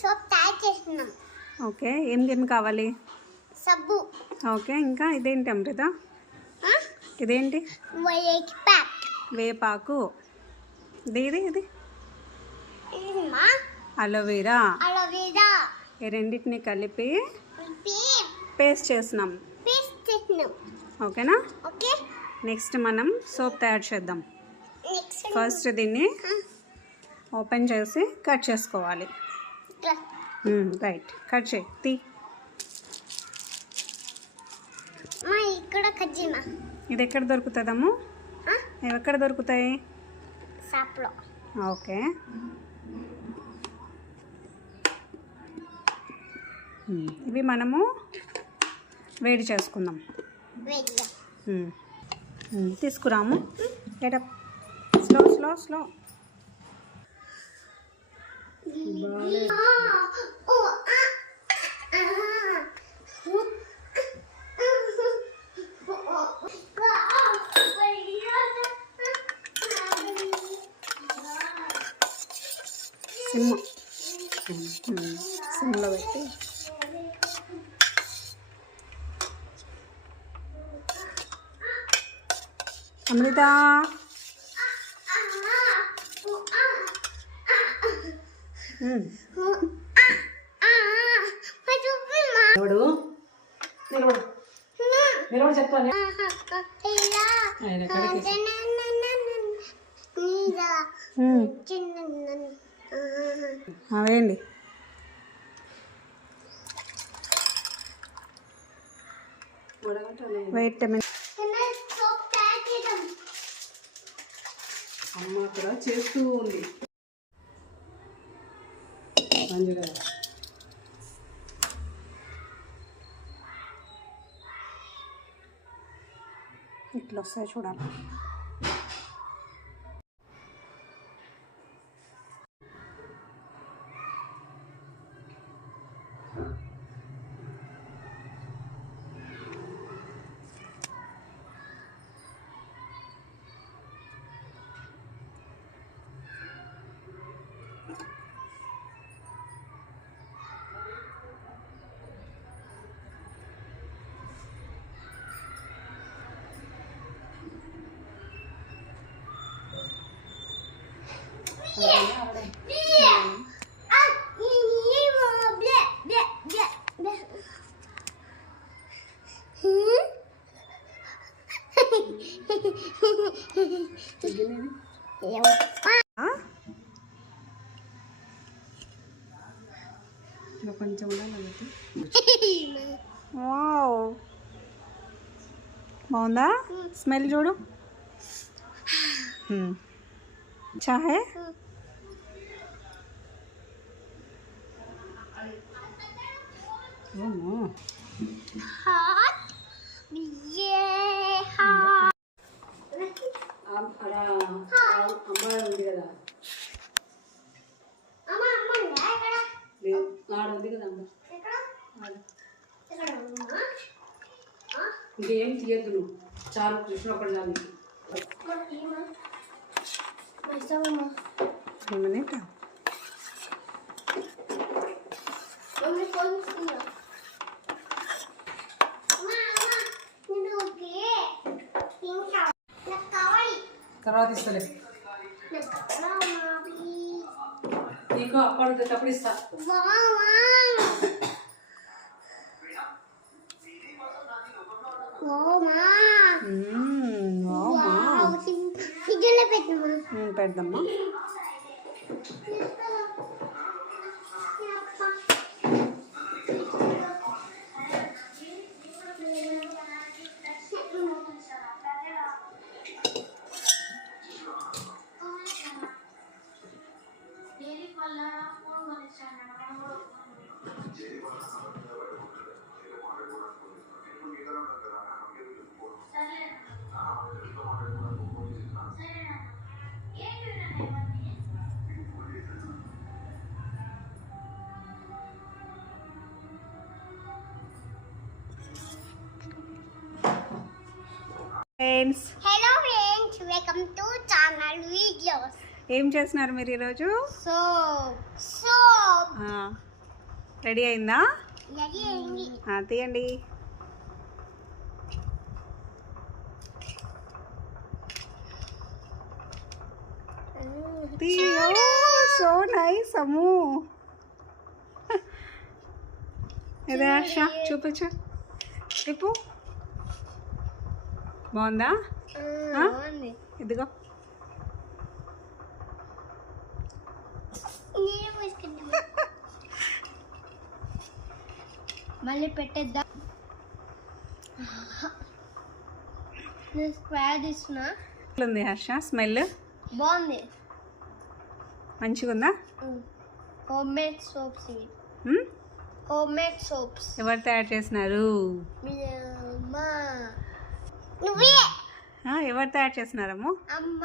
Soap తయారు చేస్తున్నాం. Okay, ఏం కావాలి? సబ్బు. ఓకే, ఇంకా ఇదేంటి అమృత? ఇదేంటి? వేపాకు. ఇది అలోవెరా. ఈ రెండింటిని కలిపి పేస్ట్ చేస్తున్నాం. ఓకేనా? నెక్స్ట్ మనం సోప్ తయారు చేద్దాం. ఫస్ట్ దీన్ని ఓపెన్ చేసి కట్ చేసుకోవాలి. రైట్, కట్ చేయి. ఇది ఎక్కడ దొరుకుతుందమ్ము? ఇవి ఎక్కడ దొరుకుతాయి? ఓకే, ఇవి మనము వేడి చేసుకుందాం. తీసుకురాము. గెటప్. Slow slow slow. సిమ్లో పెట్టి అమృత నిలబడు చెప్తాను. వేయండి. వెయిట్ అమ్మ అక్కడ చేస్తూ ఉంది. ఇట్లా వస్తాయి చూడాలి. కొంచెం బాగుందా? స్మెల్ చూడు. చాయ్ అమ్మాయి ఉంది కదా, ఆడ ఉంది కదా అమ్మ. ఇంకేం తీయద్దు నువ్వు, చాలు. కృష్ణ ఒకటి చాలు. తర్వాత ఇస్తలే నీకు. అప్పుడు ఇస్తా. పెడదామా? Hello friends, welcome to channel videos. ఏం చేస్తున్నారు మీరు ఈరోజు? సో రెడీ అయిందా? రెడీ అయింది. తీయండి. సో నైస్ అమ్ము. ఇదే హర్ష చూపించు. తిప్పు. బాగుందా? ఇదిగో మళ్ళీ పెట్టేద్దాం. నేను స్క్వేర్ తీసుకున్నా. ఉంది హర్ష స్మెల్ బాగుంది. మంచిగా ఉందా? హోమ్ మేడ్ సోప్స్ ఇవి. హోమ్ మేడ్ సోప్స్ ఎవరు తయారు చేసినారు? నువ్వే. ఎవరు తయారు చేసినారమ్ము? అమ్మ.